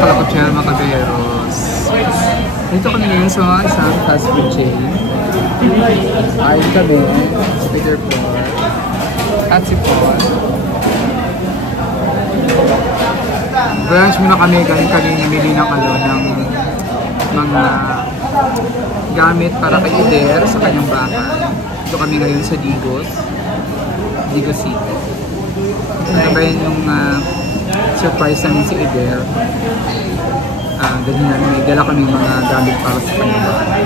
kalakotsero mga kaberos. Dito kami ngayon sa isang fast food chain. Ayun kami, sticker floor. At si Paul. Branch muna kami namili ng mga gamit para kay Eder sa kanyang bahay. Dito kami ngayon sa Digos City. Ano ba yun yung surprise namin si Eder? Ganyan namin, may dala kami mga gamit para sa kanyang bahay.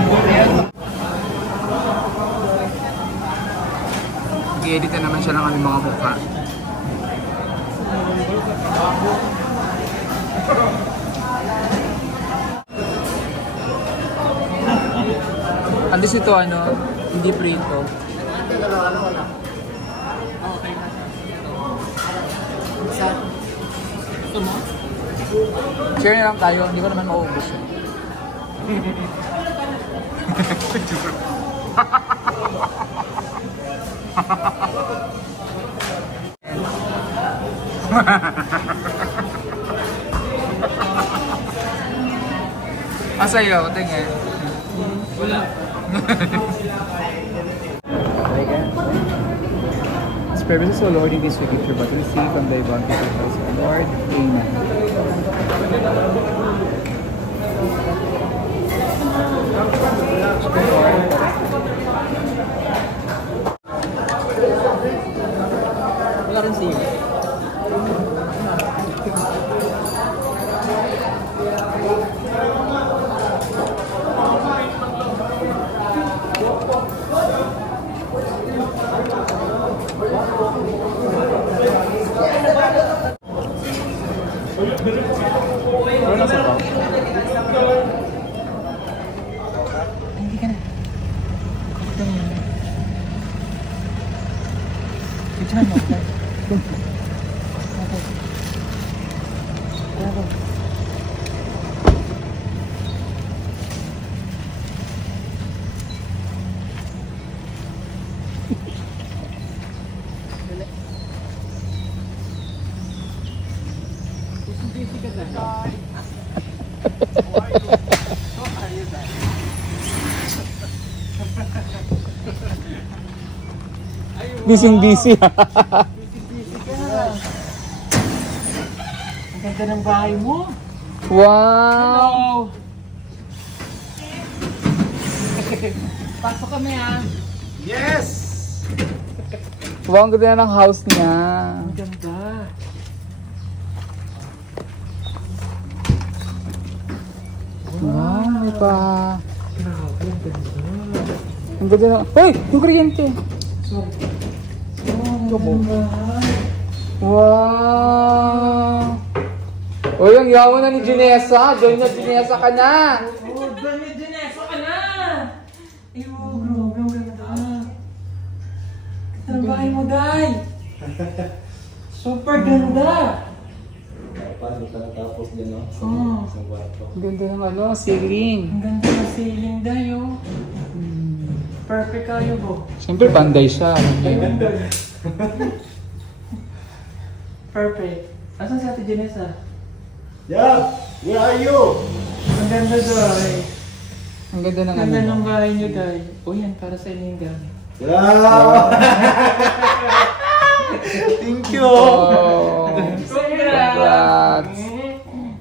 Nag-edit na naman siya ng aming mga mukha. Andis ito hindi prito. Okay. Gusto mo? Share na lang tayo, hindi ko naman mauubos yun. Sa'yo, tingin. Wala. Purposes, O Lord, in this we give your body receive from thy bounty to us, O Lord. Amen. Wala rin siya. Ano na sa ba? Hindi ka na. Ito mo. Picturean mo. Busy ka. Ang ganda ng bahay mo. Wow! Hello! Pasok kami Yes! Wow, ang ganda ng house niya. Ang ganda. Wow, may pa. Ang ganda na. Hoy! Yung kuryente! Sorry. Wow! O yung yawa na ni Junessa. Join na Junessa ka na. Join na Junessa ka na. Ewan, grabe ang ganda. Ganda ng bahay mo, Day. Super ganda. Paano ka natapos din, no? Sa kwarto. Ang ganda ng ceiling. Ang ganda ng ceiling, Day, oh. Perfect kayo, bro. Siyempre, panday siya. Perfect. Asan si Ate Junessa? Yeah! Where are you? Ang ganda, Day. Ang ganda ng Ganda ng bahay niyo, Day. O yan, para sa inyo yung gamit. Yeah! Thank you! Oh, Congrats!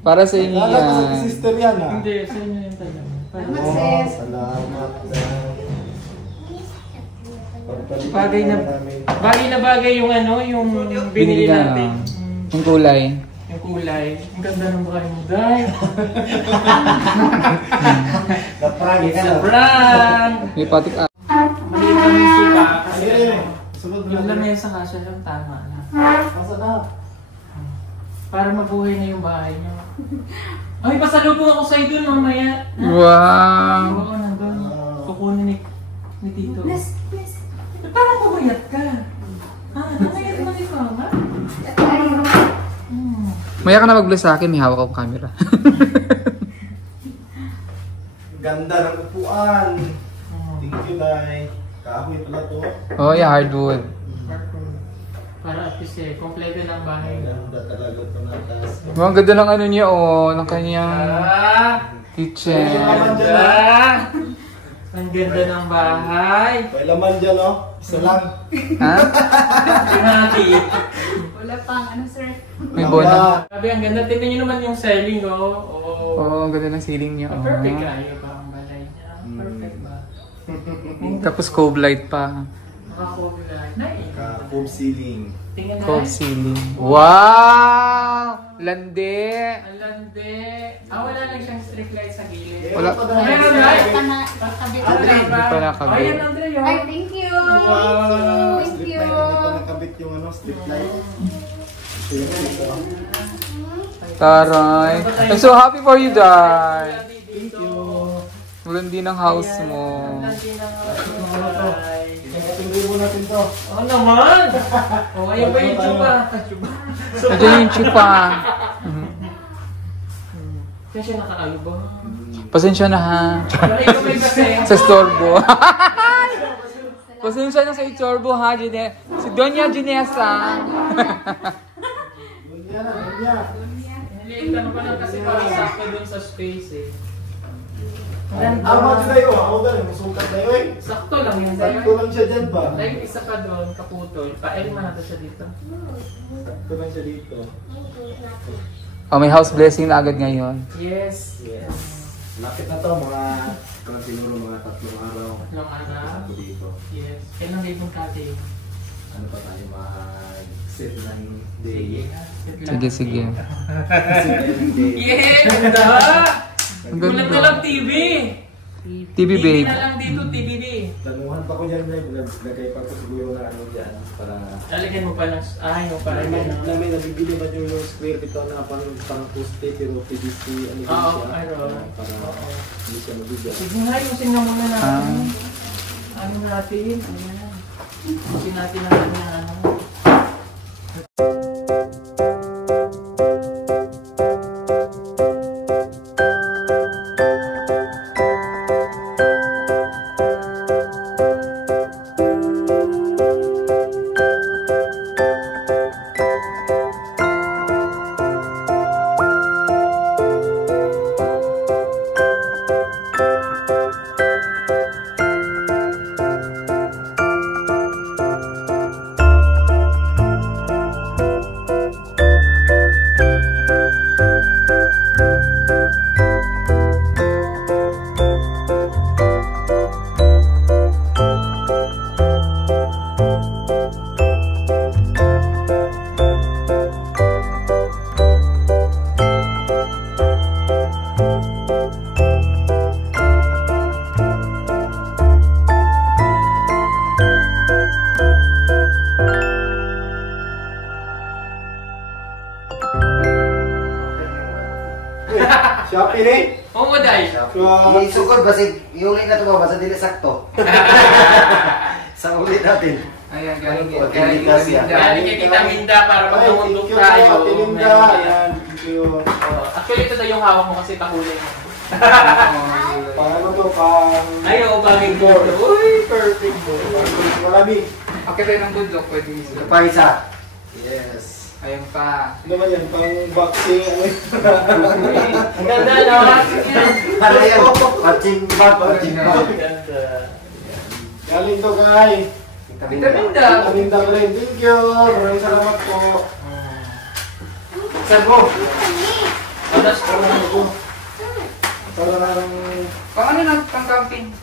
para sa inyo Alam ko sa yan. sister yan, Hindi, sa inyo yung talaga. Salamat. Bagay na bagay yung yung binili natin. Yung kulay. Yung kulay. Ang ganda ng bahay mo, Day. Na-prank It's ka a na. prank! May patik Maliit lang yung suka. Kasi Sunod yung lamesa kasi yung tama na. Asa na? Para mabuhay na yung bahay niyo. Ay, pasalubong ako sa'yo dun mamaya. Wow! Oo, nandun. Kukunin ni Tito. Bless. Parang pumayat ka. Pumayat mo ni Mama? Maya ka na mag-bless sa akin, may hawak akong camera. Ganda ng upuan. Thank you, Day. Kahoy pala to. Oh, yeah, hardwood. Para at least kompleto ng bahay. Ganda talaga ito na taas. Ang ganda ng ano niya, oh. Ng kanyang kitchen. Ang ganda ng bahay. May laman dyan, no? Isa lang. Ha? Pinati. Wala pang, ano sir? May bona. Sabi, ang ganda. Tignan nyo naman yung selling, oh. Oo, ang ganda ng ceiling niya. Oh. Perfect kayo ba ang balay niya? Perfect ba? Tapos cove light pa. Nakakulay. Nice. Home ceiling. Tingnan na. Cove ceiling. Wow! Lande! Ang landi. Wala lang siyang street light sa gilid. Wala. Meron na. Nakabit Hindi pa nakabit. Ayan, Andre, oh. Ay, thank you! Wow! Thank Strip you! light. Hindi pa nakabit yung ano, strip light. Ito yung dito. Taray. I'm so happy for you, Dad. Thank you. Landi ng house mo. Landi ng house. Tingnan mo natin to. Oo naman! Oh, ayun ba yung chupa? Nandiyan yung chupa. Kaya siya nakaalubang. Pasensya na ha. Malay ko may kasi. Sa storbo. Pasensya na sa istorbo ha, Gine. Si Doña Ginesa. Niliit ka naman lang kasi parang sakto dun sa space eh. Ama dyan tayo. Ako dyan. Musukat na yun. Sakto lang yun Sakto sa'yo. lang siya dyan ba? Dahil isa ka doon, kaputol. Pa-elma na siya dito. Sakto lang siya dito. Oh, may house blessing na agad ngayon. Yes. Yes. Lapit na to. Kung siguro mga 3 araw. Tatlong araw. Ako dito. Yes. Kailan kayo pong kati? Ano pa tayo mag-set ng Sige. day. Sige. Yeah! Ganda! Ang Kulang na ganda. lang TV! TV babe. na lang dito, TVD. Planuhan pa ko dyan, Dave. Lagay pa ko siguro na ano dyan. Para... Lalagyan mo pa ng... yung para May nabibili ba yung square dito na pang poste pero PVC ano din Oo, siya. ayun. Para hindi siya mabigyan. Sige nga, yusin na muna natin. Ano natin? Ayan. Yusin natin na ano. Shopee ni? Oo mo, Day. Isukod basig yung ulit na ito ba basta dili sakto. Sa ulit natin. Ayan, galing Galing kay Tita Minda para magtutulog Thank you tayo. po, Ate Linda. Ayan, thank you. Actually, ito na yung hawak mo kasi kahuli mo. Paano to? Pang... Ay, oo, bagay board. Uy, perfect board. Marami. Okay tayo ng budlok, pwede Ito isa. pa isa. Yes. Ayun pa. Ano naman yan? Pang boxing, ano yun? Ang ganda, no? Ano yan? Patching bag. Patching bag. Ang ganda. Galing to, kay. Tita Minda. Ate Linda rin. Thank you. Maraming salamat po. Saan mo? Alas ko mo. Para lang Pang ano na, pang camping.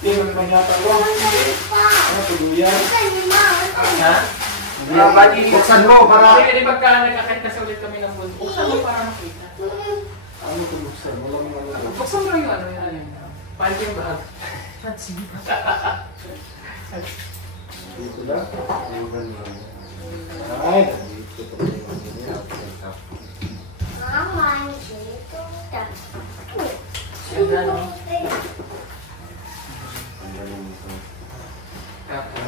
tingnan naman yata ko. Ano, tuluyan? Ha? Buksan mo para... Kasi hindi pagka nagkakit kasi ulit kami ng bundo. Buksan mo para makita. Ano tuluksan? Walang ano. Buksan mo lang yung ano yan. Punching bag. Dito na. Ay. Ganda, no?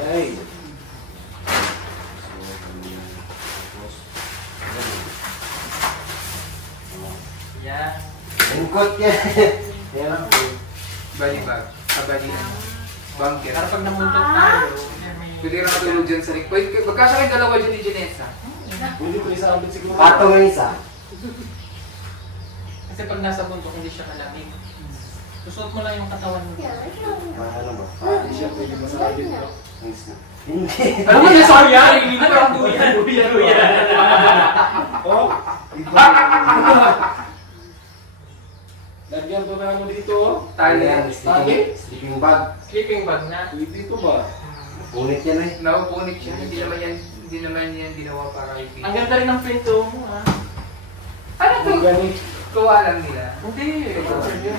Ay. Yan. Lingkot yan. Yan ang Body bag. Body ano. Bunker. Para pag namuntok tayo, Pwede ka natulog dyan sa ring. Pwede, magkasya kayo dalawa dyan ni Janessa. Pwede ko isabit siguro. Patong ng isa. kasi pag nasa bundok hindi siya malamig. Susuot mo lang yung katawan mo. Ano ba? Hindi siya pwede masabit. Hindi. Ano mo yung sorry? Ano ang duyan? Oh, lagyan ko na mo dito. Ayan, Tali? sleeping bag. Sleeping bag na. Dito ba? Punit yan eh. Napupunit siya. Hindi naman yan ginawa para kay Ang ganda rin ng pinto mo ha. Ano to? Ganit. Gawa lang nila. Hindi.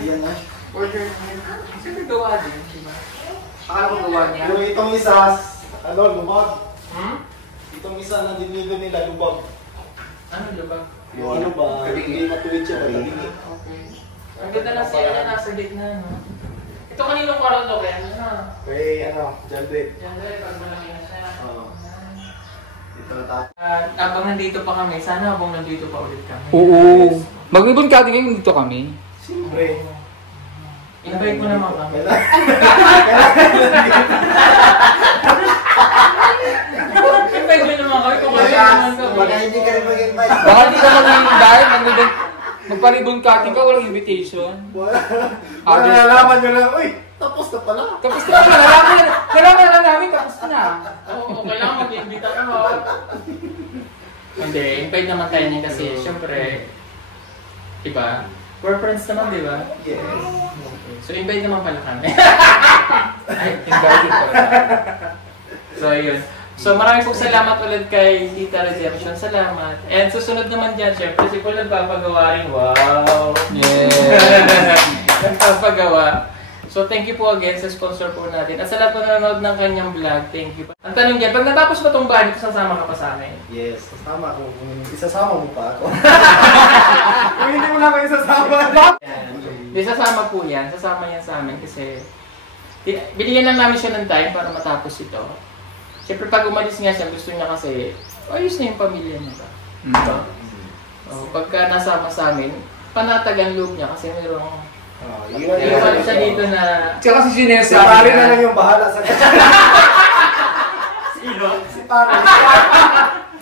Yan na. Order siyempre gawa din, diba? Akala ko gawa niya. Pero itong isa, ano, lumag. Hmm? Itong isa na dinigo nila, lumag. Ano diba? Yung ano ba, hindi matuwid siya, kabingi. Okay. Ang ganda ng siya niya nasa gitna, no? Ito kaninong kwarto kaya? Ano? Kay, ano, John Red. Diyan rin, pag malaki na siya. Oo. Ito na tayo. Habang nandito pa kami, sana habang nandito pa ulit kami. Oo. Mag-ibon ka din dito kami. Siyempre. Invite mo naman kami. Invite mo naman kami kung kaya naman kami. Baka hindi ka rin mag-invite. Baka di ka mag-invite, magpa-ribbon cutting ka, walang invitation. Para nalaman nyo lang, uy, tapos na pala. Tapos na siya, nalaman na namin, tapos na. Oo, kailangan mag-invita ka mo. Hindi, invite naman tayo niya kasi syempre, diba? We're friends naman, diba? Yes. So invite naman pala kami. Invited pala. So ayun. So maraming pong salamat ulit kay Tita Redemption. Salamat. And susunod naman dyan, syempre si Paul nagpapagawa rin. Wow! Yeah. Nagpapagawa. So thank you po again sa sponsor po natin. At sa lahat po nanonood ng kanyang vlog, thank you. Ang tanong dyan, pag natapos mo itong bahay, sasama ka pa sa amin? Yes, kasama ko. Kung isasama mo pa ako. Kung hindi mo na ako isasama. Hindi, sasama po yan. Sasama yan sa amin kasi binigyan lang namin siya ng time para matapos ito. Siyempre pag umalis nga siya, gusto niya kasi ayos na yung pamilya niya ba? Diba? Pagka nasama sa amin, panatag ang loob niya kasi mayroong iwan siya dito na... Tsaka si Janessa. Si pare na lang yung bahala sa kanya. Sino? Si pare.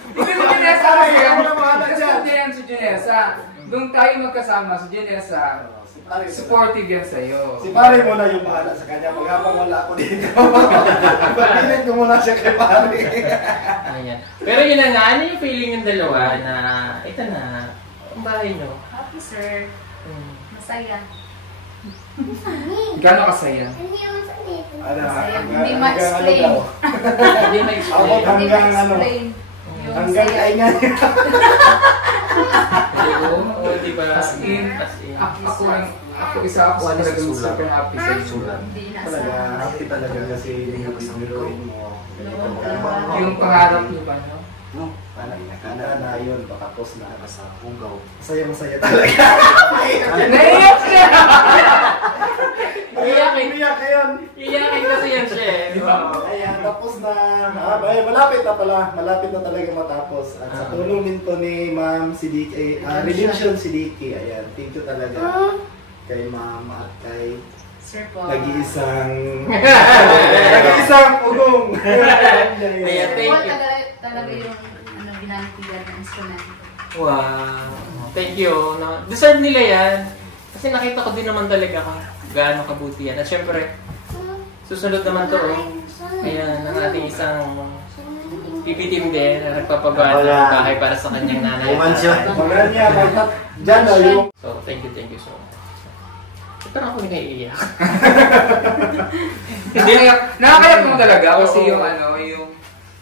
Hindi si Janessa kasi. Ako na bahala dyan. Kasi yan si Janessa. Doon tayo magkasama, si Janessa. Supportive yan sa'yo. Si pare muna yung bahala sa kanya. Pag-habang wala ako dito. Pag-pilit ko muna siya kay pare. Ayan. Pero yun na nga, ano yung feeling ng dalawa na ito na, ang bahay nyo? Happy, sir. Masaya. Gano'ng kasaya? Ano, Hindi ma-explain. Hindi may Ako explain. hanggang ano, Yung hanggang saya. kaingan. Oo, di ba? As in, ako isa ako Wala sa talagang sulat. super happy sa inyo. Sulat. Hindi Talaga, nasa... happy talaga kasi binuruin mo. Yung pangarap niyo ba, no? No? Nakanda na yun, baka post na. Sa Pugaw. Masaya talaga. Naiyak siya! Iyakin. Umiyak yun. Iyakin kasi yan siya eh. Di ba? Ayan, tapos na. Ay, malapit na pala. Malapit na talaga matapos. At sa tulong nito ni Ma'am Sidiki, Redemption Sidiki. Ayan, thank you talaga. Kay Ma'am at kay Sir po. nag-iisang ugong. Ayan, thank Po, you. talaga yung ginantigan ng instrumento. Wow. Thank you. No? Deserve nila yan. Kasi nakita ko din naman talaga gaano kabuti yan. At syempre, susunod naman to. Ayan, ang ating isang pipitim din na nagpapagawa ng bahay para sa kanyang nanay. Mansyon. Maganda niya, dyan na yung... So, thank you so much. Pero ako naiiyak. Nakakayak mo talaga kasi yung yung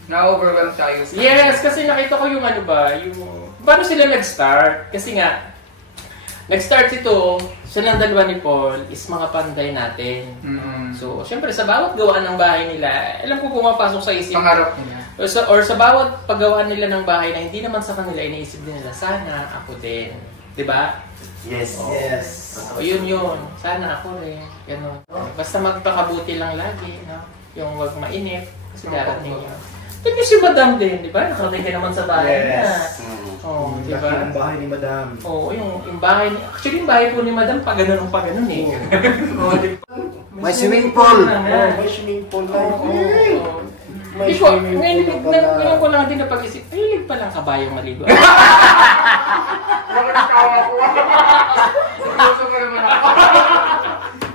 na-overwhelm tayo sa... Yes, kasi nakita ko yung ano ba, yung... Paano sila nag-start? Kasi nga, nag-start ito, silang dalawa ni Paul is mga panday natin. So, syempre sa bawat gawaan ng bahay nila, alam ko pumapasok sa isip. Pangarap nila. Or sa bawat paggawaan nila ng bahay na hindi naman sa kanila, iniisip din nila, sana ako din. Diba? Yes. Yes. O yun. Sana ako rin. Ganun. Basta magpakabuti lang lagi. No? Yung wag mainip. Kasi darating yun. Tignan si Madam din, di ba? Nakarating ka naman sa bahay niya. Yes. Oh, di Laki ba? ang bahay ni Madam. Oo, yung bahay niya. Actually, yung bahay po ni Madam, pag ganun eh. Oo, di ba? May swimming pool. May swimming pool na yun. May Hindi ko, swimming pool na pala. ngayon ko lang din napag-isip, hilig pa lang kabayong maligo.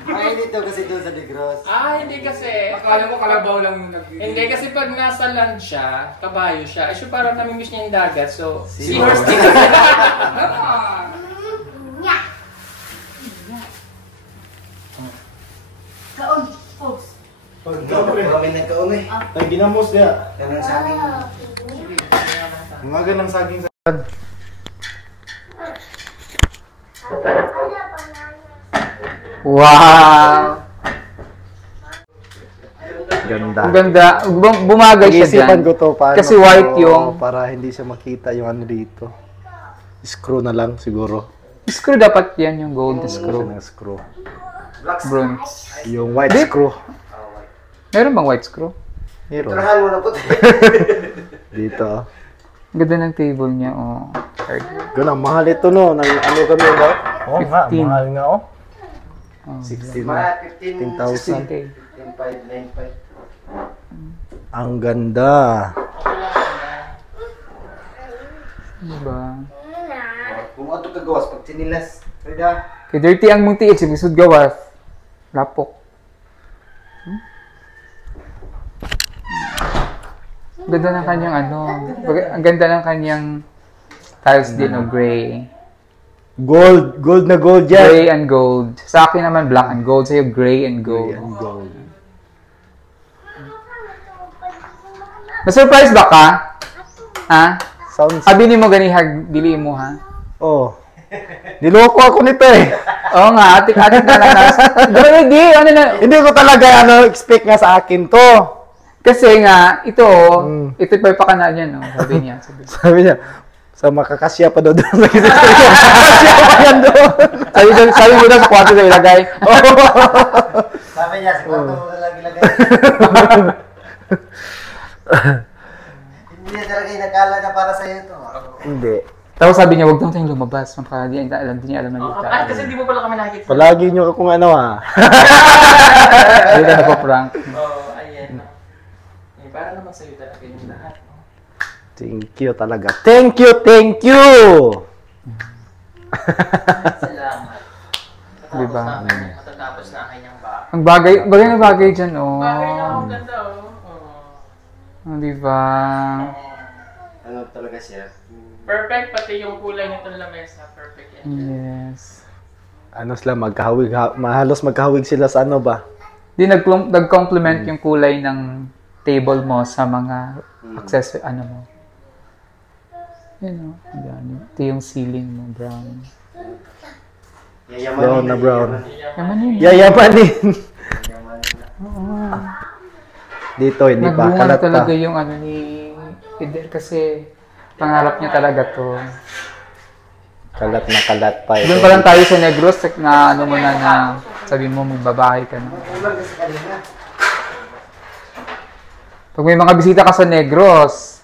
Ay, dito kasi doon sa Negros. Hindi kasi. Akala mo kalabaw lang yung nag-video. Hindi kasi pag nasa land siya, kabayo siya. So parang namimiss niya yung dagat. So, Seahorse. seahorse din. Kaon, folks. Kami nagkaon eh. Ay, ginamos niya. Ganang sa akin. Mga ganang saging sa... Wow! Ganda. Ang ganda. Bumagay siya Isipan dyan. ko to paano Kasi white to, yung... para hindi siya makita yung ano dito. Screw na lang siguro. Screw dapat yan, yung gold screw. Ng screw. Bronze. Yung white Di- screw. Meron bang white screw? Hero. Turahan mo na po. Dito. Ang ganda ng table niya, oh. Ganang mahal ito no. Nang ano kami ba? Oh nga, 15. mahal nga oh. Oh, 16 Mga na. 15,000. 16K. 15,595. Ang ganda. Diba? Kung ato ka gawas, pag sinilas. Rida. Kay dirty ang mong tiik, sibisod gawas. Lapok. Ang ganda ng kanyang ano. Ang ganda ng kanyang tiles din, no? Gray. Gold. Gold na gold yan. Gray and gold. Sa akin naman black and gold. Sa'yo gray and gold. Gray and gold. Na-surprise ba ka? Ha? Sounds... Sabi ni mo ganihag, dili mo ha? Oh. Niloko ako nito eh. Oo nga, atik-atik na lang nas. Pero hindi, ano na. Hindi ko talaga expect nga sa akin to. Kasi nga, ito pa yung pakanaan niya, no? Sabi niya. Sabi niya, sa makakasya pa daw doon sa kisip ko. Kasya pa yan doon. Sabi mo daw sa kwarto na ilagay. Sabi niya, si Kwarto mo na lang ilagay. Hindi niya talaga inakala na para sa'yo ito. Hindi. Tapos sabi niya, huwag daw tayong lumabas. Di niya alam na dito. Kasi di mo pala kami nakikita. Palagi nyo akong ano ha. Hindi na nagpa-prank. Ayan. Para naman sa'yo talaga yung lahat. Thank you talaga. Thank you, thank you! Salamat. Diba? Matatapos na ang kanyang bahay. Ang bagay na bagay dyan, oh. Bagay na ang ganda, Oh, diba? Ano talaga siya? Perfect, pati yung kulay nitong lamesa. Perfect yan. Yes. Ano sila, halos magkahawig sila sa ano ba? Di nag-complement yung kulay ng table mo sa mga accessory, ano mo. Yan, oh. Yan. Ito yung ceiling mo, brown. Brown na brown. Yaman yun. Yayamanin! Oo. Dito, hindi pa. Nagbunga na Kalat talaga pa. yung ano ni Fidel kasi pangarap niya talaga to. Kalat na kalat pa. Doon pa lang tayo sa Negros na ano mo na sabi mo magbabahay ka na. Pag may mga bisita ka sa Negros,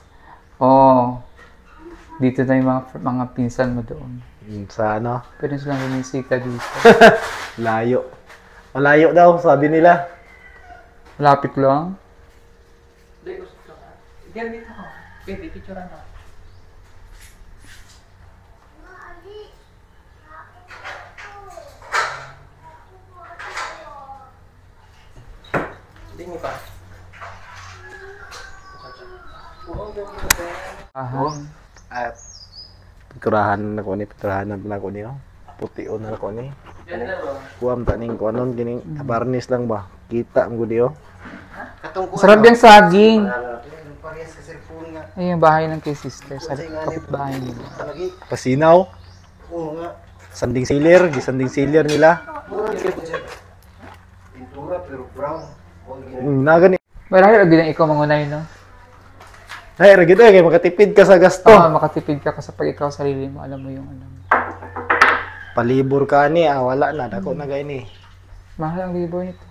dito na yung mga pinsan mo doon. Sa ano? Pwede silang bumisita dito. Layo. Malayo daw, sabi nila. Malapit lang. Hindi, gusto ko. Diyan dito ako. Pwede, picturean ako. Hindi mo pa. At piturahan na ko ni, piturahan na ko niyo. Puti o na ko ni. Diyan na ba? Kuwam taning ko anon gining barnis lang ba? Kita ang gudi oh. Sarap yung saging. Parehas sa cellphone nga. Ay, yung bahay ng kay sister. Sa kapitbahay nila. Lagi. Pasinaw, Oo nga. sanding silir, gisanding silir nila. Pintura pero brown. Nagani. Marahil agad ikaw mangunay, no? Ay, ragid kay makatipid ka sa gasto. Makatipid ka kasi pag ikaw sarili mo, alam mo yung ano. Palibor ka ni, wala na dako na gani. Mahal ang libor nito.